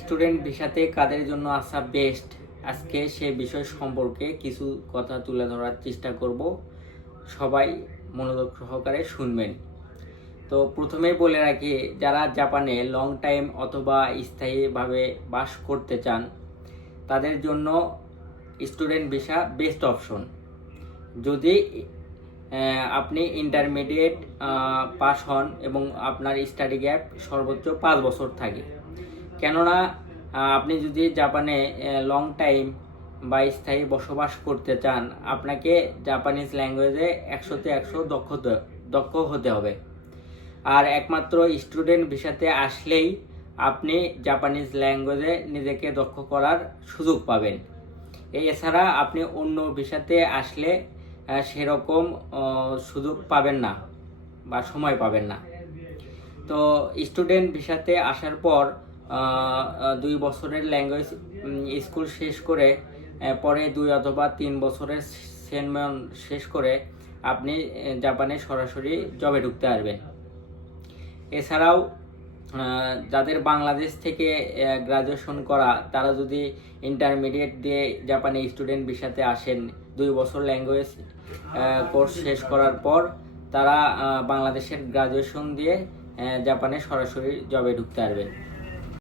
Student ভিসাতে কাদের জন্য আসা best, আজকে সে বিষয় সম্পর্কে কিছু কথা তুলে ধরার চেষ্টা করব। সবাই মনোযোগ সহকারে শুনবেন। তো প্রথমেই বলে রাখি, যারা জাপানে লং টাইম অথবা স্থায়ীভাবে বাস করতে চান তাদের জন্য স্টুডেন্ট ভিসা বেস্ট অপশন। যদি আপনি ইন্টারমিডিয়েট পাস হন এবং আপনার স্টাডি গ্যাপ সর্বোচ্চ 5 বছর থাকে। কেননা আপনি যদি জাপানে লং টাইম বা স্থায়ী বসবাস করতে চান, আপনাকে জাপানিজ ল্যাঙ্গুয়েজে 100তে 100 দক্ষ হতে হবে। আর একমাত্র স্টুডেন্ট ভিসাতে আসলেই আপনি জাপানিজ ল্যাঙ্গুয়েজে নিজেকে দক্ষ করার সুযোগ পাবেন। এছাড়া আপনি অন্য ভিসাতে আসলে সেরকম সুযোগ পাবেন না বা সময় পাবেন না। তো স্টুডেন্ট ভিসাতে আসার পর 2 বছরের ল্যাঙ্গুয়েজ স্কুল শেষ করে পরে 2 অথবা 3 বছরের সেনমন শেষ করে আপনি জাপানে সরাসরি জবে ঢুকতে পারবেন। এছাড়াও যাদের বাংলাদেশ থেকে গ্রাজুয়েশন করা, তারা যদি ইন্টারমিডিয়েট দিয়ে জাপানে স্টুডেন্ট ভিসাতে আসেন, 2 বছর ল্যাঙ্গুয়েজ কোর্স শেষ করার পর তারা বাংলাদেশের গ্রাজুয়েশন দিয়ে জাপানে সরাসরি জবে ঢুকতে পারবেন।